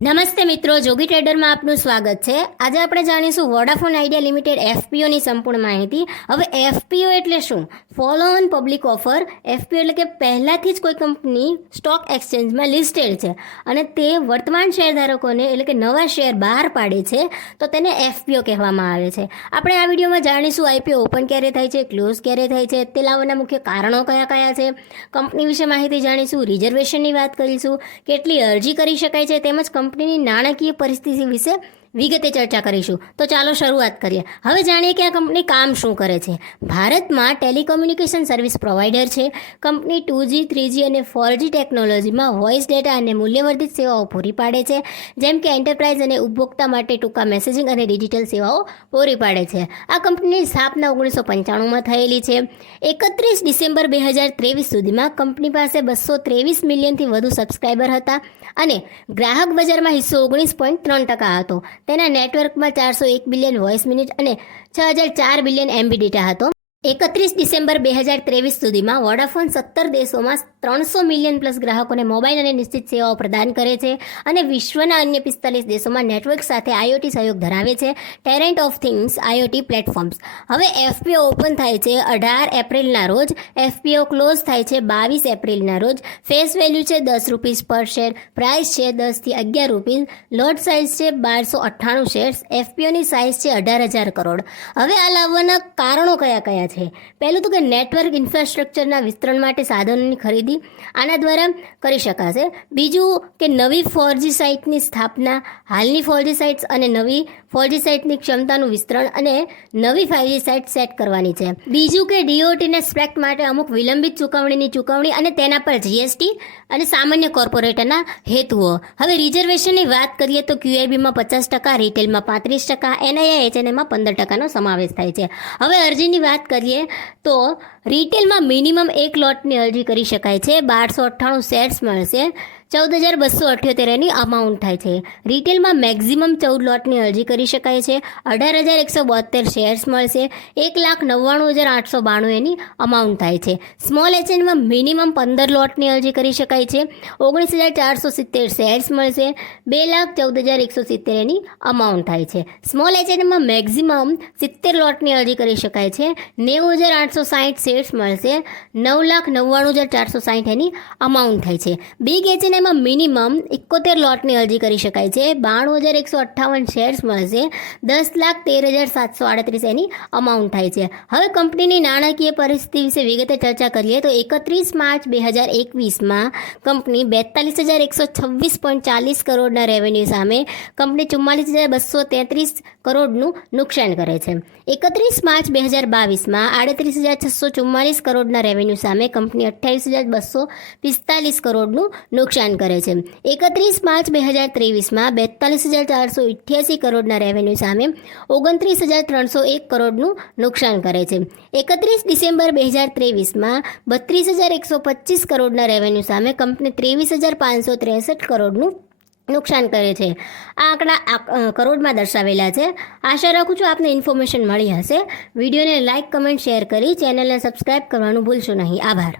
નમસ્તે મિત્રો, જોગી ટ્રેડરમાં આપનું સ્વાગત છે. આજે આપણે જાણીશું વોડાફોન આઈડિયા લિમિટેડ એફપીઓની સંપૂર્ણ માહિતી. હવે એફપીઓ એટલે શું? Follow on public offer FPO એટલે કે પહેલાંથી જ કોઈ કંપની સ્ટોક એક્સચેન્જમાં લિસ્ટેડ છે. અને તે વર્તમાન શેરધારકોને એટલે કે નવા શેર બહાર પાડે છે, તો તેને એફપીઓ કહેવામાં આવે છે. આપણે આ વિડીયોમાં જાણીશું આઈપીઓ ઓપન ક્યારે થાય છે, ક્લોઝ ક્યારે થાય છે, તે લાવવાના મુખ્ય કારણો કયા કયા છે. કંપની વિશે માહિતી જાણીશું, રિઝર્વેશનની વાત કરીશું, કેટલી અરજી કરી શકાય છે, તેમજ કંપનીની નાણાકીય પરિસ્થિતિ વિશે વિગતે ચર્ચા કરીશું. તો ચાલો શરૂઆત કરીએ. હવે જાણીએ કે આ કંપની કામ શું કરે છે. ભારતમાં ટેલિકોમ્યુનિકેશન સર્વિસ પ્રોવાઈડર છે. Company two G three G અને ફોર જી ટેકનોલોજીમાં વોઇસ ડેટા અને મૂલ્યવર્ધિત સેવાઓ પૂરી પાડે છે. જેમ કે એન્ટરપ્રાઇઝ અને ઉપભોક્તા માટે ટૂંકા મેસેજિંગ અને ડિજિટલ સેવાઓ પૂરી પાડે છે. આ કંપનીની સ્થાપના ઓગણીસો પંચાણુંમાં થયેલી છે. એકત્રીસ ડિસેમ્બર બે હજાર ત્રેવીસ સુધીમાં કંપની પાસે બસો ત્રેવીસ મિલિયનથી વધુ સબસ્ક્રાઈબર હતા અને ગ્રાહક બજારમાં હિસ્સો ઓગણીસ પોઈન્ટ ત્રણ ટકા હતો. તેના નેટવર્કમાં ચારસો એક બિલિયન વોઇસ મિનિટ અને છ હજાર ચાર બિલિયન એમબી ડેટા હતો. એકત્રીસ ડિસેમ્બર બે હજાર ત્રેવીસ સુધીમાં વોડાફોન સત્તર દેશોમાં ત્રણસો મિલિયન પ્લસ ગ્રાહકોને મોબાઈલ અને નિશ્ચિત સેવાઓ પ્રદાન કરે છે અને વિશ્વના અન્ય પિસ્તાલીસ દેશોમાં નેટવર્ક સાથે આઈઓટી સહયોગ ધરાવે છે internet of things IoT platforms હવે એફપીઓ ઓપન થાય છે અઢાર એપ્રિલના રોજ, એફપીઓ ક્લોઝ થાય છે બાવીસ એપ્રિલના રોજ. ફેસ વેલ્યુ છે દસ રૂપીસ પર શેર પ્રાઇસ છે દસથી અગિયાર રૂપીસ લોટ સાઇઝ છે બારસો અઠ્ઠાણું શેર્સ એફપીઓની સાઇઝ છે અઢાર હજાર કરોડ. હવે આ લાવવાના કારણો કયા કયા છે. પહેલું તો કે નેટવર્ક ઇન્ફ્રાસ્ટ્રક્ચરના વિસ્તરણ માટે સાધનોની ખરીદી આના દ્વારા કરી શકાશે. બીજું કે નવી ફોરજી સાઇટની સ્થાપના, હાલની ફોરજી સાઇટ્સ અને નવી ફોરજી સાઇટની ક્ષમતાનું વિસ્તરણ અને નવી ફાઇવજી સાઇટ સેટ કરવાની છે. બીજું કે ડીઓટીને સ્પેક્ટ માટે અમુક વિલંબિત ચૂકવણીની ચૂકવણી અને તેના પર જીએસટી અને સામાન્ય કોર્પોરેટરના હેતુઓ. હવે રિઝર્વેશનની વાત કરીએ તો ક્યુઆઈબીમાં પચાસ ટકા, રિટેલમાં પાંત્રીસ ટકા, એનઆઈઆઈ, એચએનએમાં પંદર ટકાનો સમાવેશ થાય છે. હવે અરજીની વાત કરીએ તો રિટેલમાં મિનિમમ એક લોટની અરજી કરી શકાય છે. બારસો અઠ્ઠાણું શેર્સ મળશે. ચૌદ હજાર બસો અઠ્યોતેર એની અમાઉન્ટ થાય છે. રિટેલમાં મેક્ઝિમમ ચૌદ લોટની અરજી કરી શકાય છે. અઢાર હજાર એકસો બોતેર શેર્સ મળશે. એક લાખ નવ્વાણું હજાર આઠસો બાણું એની અમાઉન્ટ થાય છે. સ્મોલ એચએનમાં મિનિમમ પંદર લોટની અરજી કરી શકાય છે. ઓગણીસ હજાર ચારસો સિત્તેર શેર્સ મળશે. બે લાખ ચૌદ હજાર એકસો સિત્તેર એની અમાઉન્ટ થાય છે. સ્મોલ એચએનમાં મેક્ઝિમમ સિત્તેર લોટની અરજી કરી શકાય છે. નેવું હજાર આઠસો સાઠ શેર્સ મળશે નવ લાખ નવ્વાણું હજાર ચારસો સાહીઠ એની અમાઉન્ટ થાય છે. બિગ એચએન એમાં મિનિમમ એકોતેર લોટની અરજી કરી શકાય છે. બાણું હજાર એકસો અઠ્ઠાવન શેર્સ મળશે દસ લાખ તેર હજાર સાતસો આડત્રીસ એની અમાઉન્ટ થાય છે. હવે કંપનીની નાણાકીય પરિસ્થિતિ વિશે વિગતે ચર્ચા કરીએ તો એકત્રીસ માર્ચ બે હજાર એકવીસમાં કંપની બેતાલીસ હજાર એકસો છવ્વીસ પોઈન્ટ ચાલીસ કરોડના રેવન્યુ સામે કંપની ચુમ્માલીસ હજાર બસો તેત્રીસ કરોડનું નુકસાન કરે છે. એકત્રીસ માર્ચ બે હજાર બાવીસમાં આડત્રીસ હજાર છસો ચુમ્માલીસ કરોડના રેવન્યુ સામે કંપની અઠ્યાવીસ હજાર બસો પિસ્તાલીસ કરોડનું નુકસાન કરે છે. એકત્રીસ માર્ચ બે હજાર ત્રેવીસમાં બેતાલીસ હજાર ચારસો ઇઠ્યાસી કરોડના રેવન્યુ સામે ઓગણત્રીસ હજાર ત્રણસો એક કરોડનું નુકસાન કરે છે. એકત્રીસ ડિસેમ્બર બે હજાર ત્રેવીસમાં બત્રીસ હજાર એકસો પચીસ કરોડના રેવન્યુ સામે કંપની ત્રેવીસ હજાર પાંચસો ત્રેસઠ કરોડનું નુકસાન કરે છે. આ આંકડા કરોડમાં દર્શાવેલા છે. આશા રાખું છું આપને ઇન્ફોર્મેશન મળી હશે. વિડીયોને લાઇક કમેન્ટ, શેર કરી ચેનલને સબસ્ક્રાઇબ કરવાનું ભૂલશો નહીં. આભાર.